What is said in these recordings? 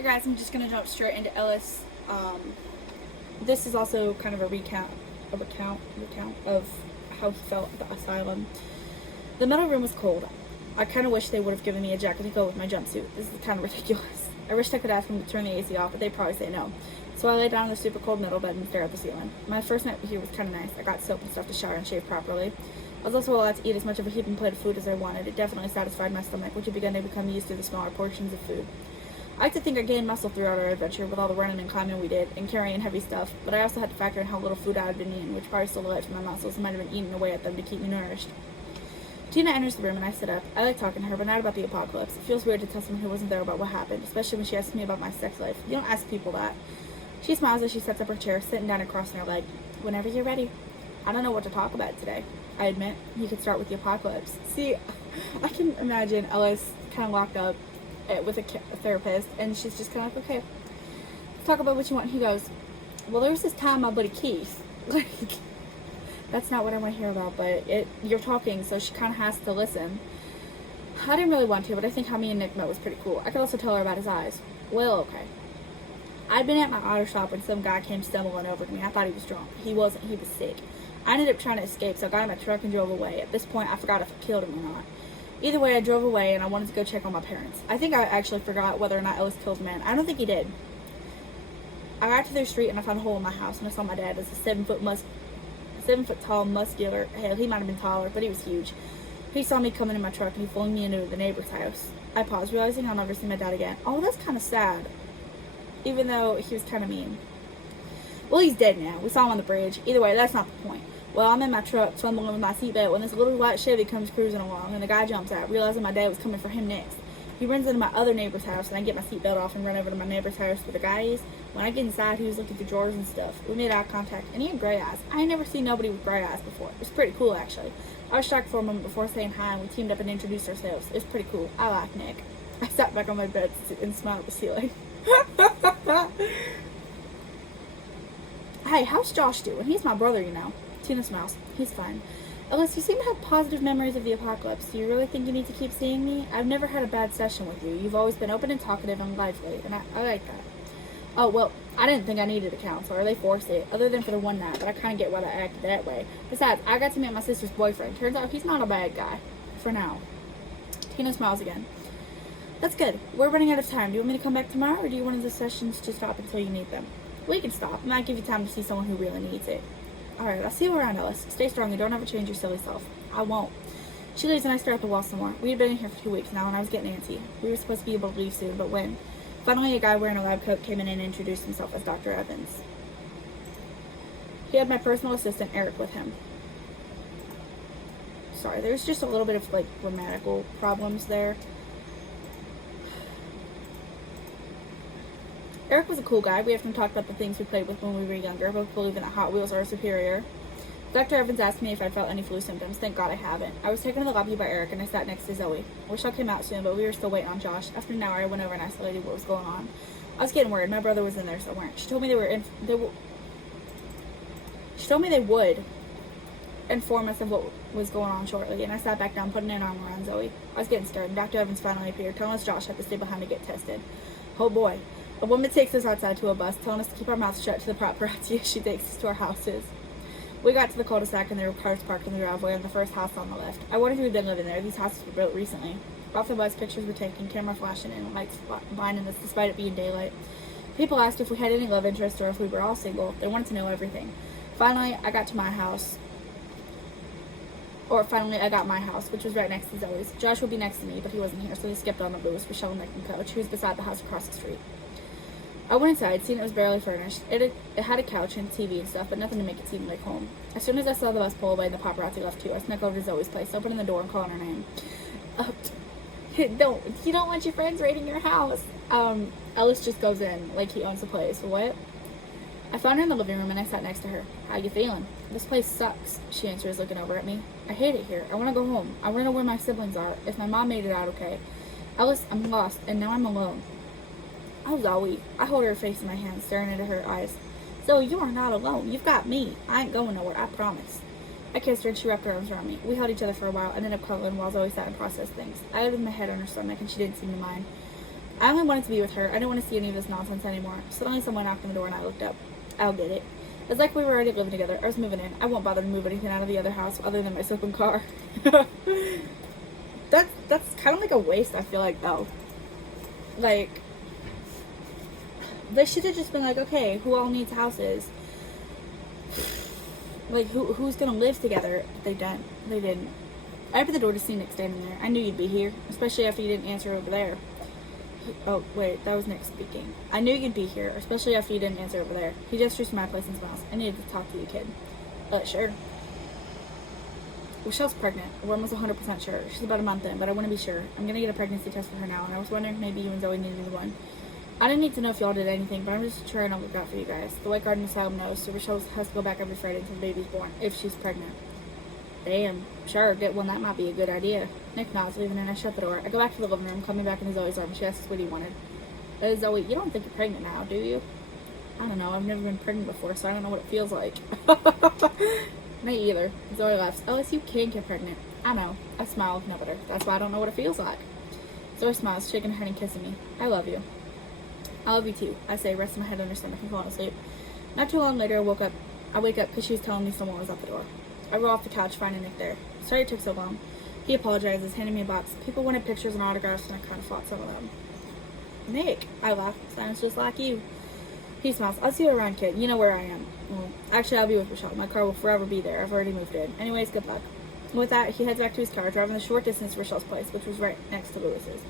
Hey guys, I'm just gonna jump straight into Ellis. This is also kind of a recount of how he felt at the asylum. The metal room was cold. I kind of wish they would have given me a jacket to go with my jumpsuit. This is kind of ridiculous. I wish I could ask them to turn the AC off, but they'd probably say no. So I lay down in the super cold metal bed and stared at the ceiling. My first night here was kind of nice. I got soap and stuff to shower and shave properly. I was also allowed to eat as much of a heaping plate of food as I wanted. It definitely satisfied my stomach, which had begun to become used to the smaller portions of food. I like to think I gained muscle throughout our adventure with all the running and climbing we did and carrying heavy stuff, but I also had to factor in how little food I had been eating, which probably stole the life from my muscles and might have been eating away at them to keep me nourished. Tina enters the room and I sit up. I like talking to her, but not about the apocalypse. It feels weird to tell someone who wasn't there about what happened, especially when she asks me about my sex life. You don't ask people that. She smiles as she sets up her chair, sitting down and crossing her leg. Whenever you're ready. I don't know what to talk about today. I admit, you could start with the apocalypse. See, I can imagine Ellis kind of locked up with a therapist, and she's just kind of like, okay, let's talk about what you want. He goes, well, there was this time my buddy Keith, like, that's not what I want to hear about, but you're talking, so she kind of has to listen. I didn't really want to, but I think how me and Nick met was pretty cool. I could also tell her about his eyes. Well, okay. I'd been at my auto shop when some guy came stumbling over to me. I thought he was drunk. He wasn't. He was sick. I ended up trying to escape, so I got in my truck and drove away. At this point, I forgot if I killed him or not. Either way, I drove away, and I wanted to go check on my parents. I think I actually forgot whether or not Ellis killed the man. I don't think he did. I got to their street, and I found a hole in my house, and I saw my dad as a 7 foot tall, muscular, hell, he might have been taller, but he was huge. He saw me coming in my truck, and he flung me into the neighbor's house. I paused, realizing I'll never see my dad again. Oh, that's kind of sad, even though he was kind of mean. Well, he's dead now. We saw him on the bridge. Either way, that's not the point. Well, I'm in my truck, fumbling with my seatbelt, when this little white Chevy comes cruising along, and the guy jumps out, realizing my dad was coming for him next. He runs into my other neighbor's house, and I get my seatbelt off and run over to my neighbor's house where the guy is. When I get inside, he was looking through drawers and stuff. We made eye contact, and he had gray eyes. I ain't never seen nobody with gray eyes before. It was pretty cool, actually. I was shocked for a moment before saying hi, and we teamed up and introduced ourselves. It was pretty cool. I like Nick. I sat back on my bed and smiled at the ceiling. Hey, how's Josh doing? He's my brother, you know. Tina smiles. He's fine. Ellis, you seem to have positive memories of the apocalypse. Do you really think you need to keep seeing me? I've never had a bad session with you. You've always been open and talkative and lively, and I like that. Oh, well, I didn't think I needed a counselor. They forced it, other than for the one night, but I kind of get why they acted that way. Besides, I got to meet my sister's boyfriend. Turns out he's not a bad guy. For now. Tina smiles again. That's good. We're running out of time. Do you want me to come back tomorrow, or do you want the sessions to stop until you need them? We can stop. It might give you time to see someone who really needs it. Alright, I'll see you around, Ellis. Stay strong and don't ever change your silly self. I won't. She leaves and I stare at the wall some more. We had been in here for 2 weeks now and I was getting antsy. We were supposed to be able to leave soon, but when? Finally, a guy wearing a lab coat came in and introduced himself as Dr. Evans. He had my personal assistant, Eric, with him. Sorry, there's just a little bit of, like, grammatical problems there. Eric was a cool guy. We often talked about the things we played with when we were younger, both believing that Hot Wheels are superior. Dr. Evans asked me if I'd felt any flu symptoms. Thank God I haven't. I was taken to the lobby by Eric, and I sat next to Zoe. Wish I came out soon, but we were still waiting on Josh. After an hour, I went over and isolated what was going on. I was getting worried. My brother was in there somewhere. She told me they would inform us of what was going on shortly, and I sat back down, putting an arm around Zoe. I was getting scared, and Dr. Evans finally appeared, telling us Josh had to stay behind to get tested. Oh boy. A woman takes us outside to a bus, telling us to keep our mouths shut to the paparazzi as she takes us to our houses. We got to the cul-de-sac and there were cars parked in the driveway on the first house on the left. I wondered who had been living there. These houses were built recently. Off the bus, pictures were taken, camera flashing, and lights blinding us despite it being daylight. People asked if we had any love interest or if we were all single. They wanted to know everything. Finally, I got my house, which was right next to Zoe's. Josh would be next to me, but he wasn't here, so he skipped on the booze with Shovel, Nick, and Coach, who was beside the house across the street. I went inside, seen it was barely furnished. It had a couch and TV and stuff, but nothing to make it seem like home. As soon as I saw the bus pull away and the paparazzi left too, I snuck over to Zoe's place, opening the door and calling her name. You don't want your friends raiding your house. Ellis just goes in like he owns the place. What? I found her in the living room and I sat next to her. How you feeling? This place sucks, she answers, looking over at me. I hate it here. I want to go home. I want to know where my siblings are, if my mom made it out okay. Ellis, I'm lost, and now I'm alone. Oh, Zoe. I hold her face in my hand, staring into her eyes. Zoe, you are not alone. You've got me. I ain't going nowhere, I promise. I kissed her and she wrapped her arms around me. We held each other for a while, ended up cuddling while Zoe sat and processed things. I lay with my head on her stomach and she didn't seem to mind. I only wanted to be with her. I didn't want to see any of this nonsense anymore. Suddenly someone knocked on the door and I looked up. I'll get it. It's like we were already living together. I was moving in. I won't bother to move anything out of the other house other than my soap and car. That's kind of like a waste, I feel like, though. Like, they should have just been like, okay, who all needs houses? Like, who's gonna live together? But they didn't. They didn't. I opened the door to see Nick standing there. I knew you'd be here, especially after you didn't answer over there. Oh, wait, that was Nick speaking. I knew you'd be here, especially after you didn't answer over there. He gestures to my place and smiles. I needed to talk to you, kid. Sure. Michelle's pregnant. We're almost 100% sure. She's about a month in, but I want to be sure. I'm going to get a pregnancy test for her now, and I was wondering if maybe you and Zoe needed one. I didn't need to know if y'all did anything, but I'm just trying to look out for you guys. The White Garden Asylum knows, so Rochelle has to go back every Friday until the baby's born, if she's pregnant. Damn. Sure, well, that might be a good idea. Nick nods, leaving, and I shut the door. I go back to the living room, coming back into Zoe's arms. She asks what he wanted. Zoe, you don't think you're pregnant now, do you? I don't know. I've never been pregnant before, so I don't know what it feels like. Me either. Zoe laughs. Ellis, you can get pregnant. I know. I smile with no butter. That's why I don't know what it feels like. Zoe smiles, shaking her head and kissing me. I love you. I love you too, I say, resting my head on her stomach and falling asleep. Not too long later, I wake up because she was telling me someone was at the door. I roll off the couch, finding Nick there. Sorry it took so long. He apologizes, handing me a box. People wanted pictures and autographs, and I kind of fought some of them. Nick, I laugh. Sounds just like you. He smiles. I'll see you around, kid. You know where I am. Well, actually, I'll be with Rochelle. My car will forever be there. I've already moved in. Anyways, good luck. With that, he heads back to his car, driving the short distance to Rochelle's place, which was right next to Lewis's.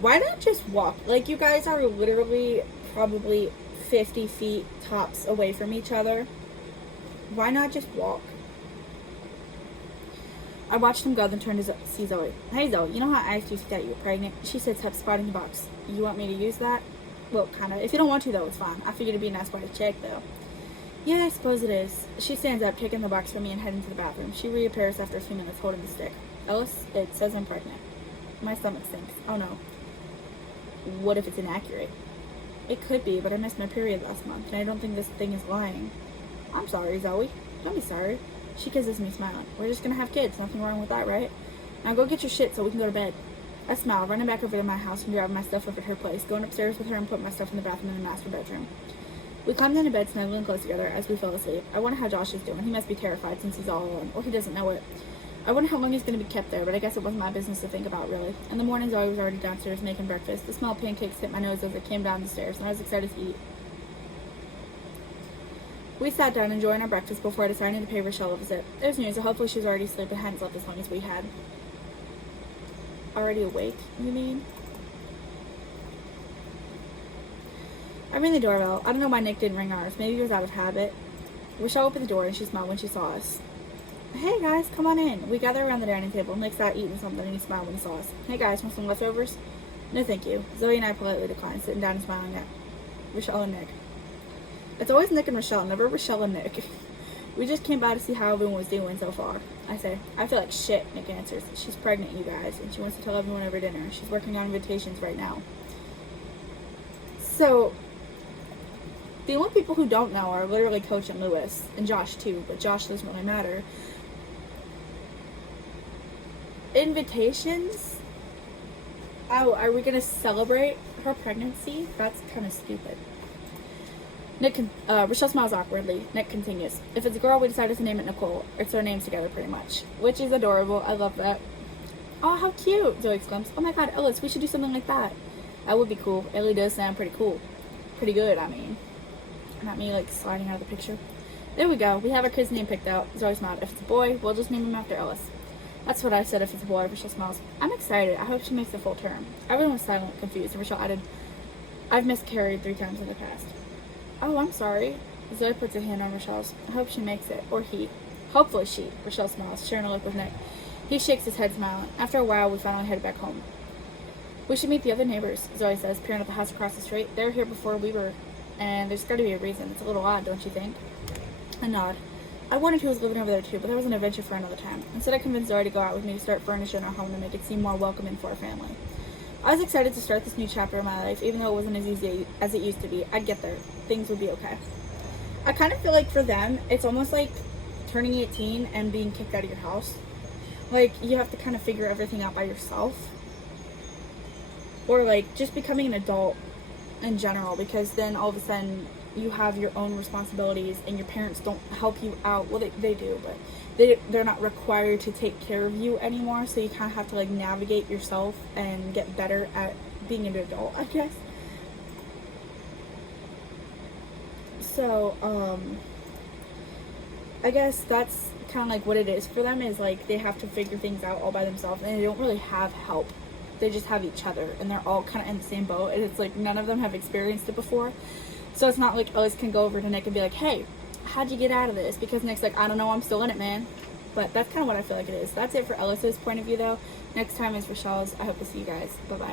Why not just walk? Like, you guys are literally probably 50 feet tops away from each other. Why not just walk? I watched him go, then turned to see Zoe. Hey, Zoe, you know how I asked you that you were pregnant? She said, stop spotting the box. You want me to use that? Well, kind of. If you don't want to, though, it's fine. I figured it'd be a nice way to check, though. Yeah, I suppose it is. She stands up, taking the box from me and heading to the bathroom. She reappears after a few minutes, holding the stick. Ellis, it says I'm pregnant. My stomach sinks. Oh, no. What if it's inaccurate? It could be, but I missed my period last month, and I don't think this thing is lying. I'm sorry, Zoe. Don't be sorry. She kisses me, smiling. We're just gonna have kids. Nothing wrong with that, right? Now go get your shit so we can go to bed. I smile, running back over to my house and grabbing my stuff over at her place, going upstairs with her and putting my stuff in the bathroom in the master bedroom. We climbed into bed, snuggling close together as we fell asleep. I wonder how Josh is doing. He must be terrified since he's all alone, or he doesn't know it. I wonder how long he's going to be kept there, but I guess it wasn't my business to think about, really. In the morning, Zoe was already downstairs making breakfast. The smell of pancakes hit my nose as I came down the stairs, and I was excited to eat. We sat down enjoying our breakfast before deciding to pay Rochelle a visit. It was news, so hopefully she was already asleep and hadn't slept as long as we had. Already awake, you mean? I rang the doorbell. I don't know why Nick didn't ring ours. Maybe he was out of habit. Rochelle opened the door and she smiled when she saw us. Hey guys, come on in. We gather around the dining table. Nick sat eating something and he smiled when he saw us. Hey guys, want some leftovers? No thank you. Zoe and I politely declined, sitting down and smiling at Rochelle and Nick. It's always Nick and Rochelle, never Rochelle and Nick. We just came by to see how everyone was doing so far. I say, I feel like shit, Nick answers. She's pregnant, you guys, and she wants to tell everyone over dinner. She's working on invitations right now. So, the only people who don't know are literally Coach and Lewis, and Josh too, but Josh doesn't really matter. Invitations? Oh, are we going to celebrate her pregnancy? That's kind of stupid. Rochelle smiles awkwardly. Nick continues. If it's a girl, we decided to name it Nicole. It's our names together, pretty much. Which is adorable. I love that. Oh, how cute, Zoe exclaims. Oh my god, Ellis, we should do something like that. That would be cool. Ellie does sound pretty cool. Pretty good, I mean. Not me, like, sliding out of the picture. There we go. We have our kid's name picked out. Zoe smiled. If it's a boy, we'll just name him after Ellis. That's what I said if it's a boy. Rochelle smiles. I'm excited. I hope she makes a full term. Everyone was silent, confused, and Rochelle added, I've miscarried 3 times in the past. Oh, I'm sorry. Zoe puts a hand on Rochelle's. I hope she makes it. Or he. Hopefully she. Rochelle smiles, sharing a look with Nick. He shakes his head, smiling. After a while, we finally headed back home. We should meet the other neighbors, Zoe says, peering at the house across the street. They were here before we were, and there's got to be a reason. It's a little odd, don't you think? I nod. I wondered who was living over there too, but that was an adventure for another time. Instead, I convinced Zoe to go out with me to start furnishing our home to make it seem more welcoming for our family. I was excited to start this new chapter of my life, even though it wasn't as easy as it used to be. I'd get there. Things would be okay. I kind of feel like for them, it's almost like turning 18 and being kicked out of your house. Like, you have to kind of figure everything out by yourself. or like just becoming an adult in general, because then all of a sudden you have your own responsibilities and your parents don't help you out. Well, they do, but they're not required to take care of you anymore, so you kind of have to like navigate yourself and get better at being an adult, I guess. So I guess that's kind of like what it is for them, is like they have to figure things out all by themselves, and they don't really have help. They just have each other, and they're all kind of in the same boat, and it's like none of them have experienced it before. So it's not like Ellis can go over to Nick and be like, hey, how'd you get out of this? Because Nick's like, I don't know, I'm still in it, man. But that's kind of what I feel like it is. That's it for Ellis's point of view, though. Next time is Rochelle's. I hope to see you guys. Bye-bye.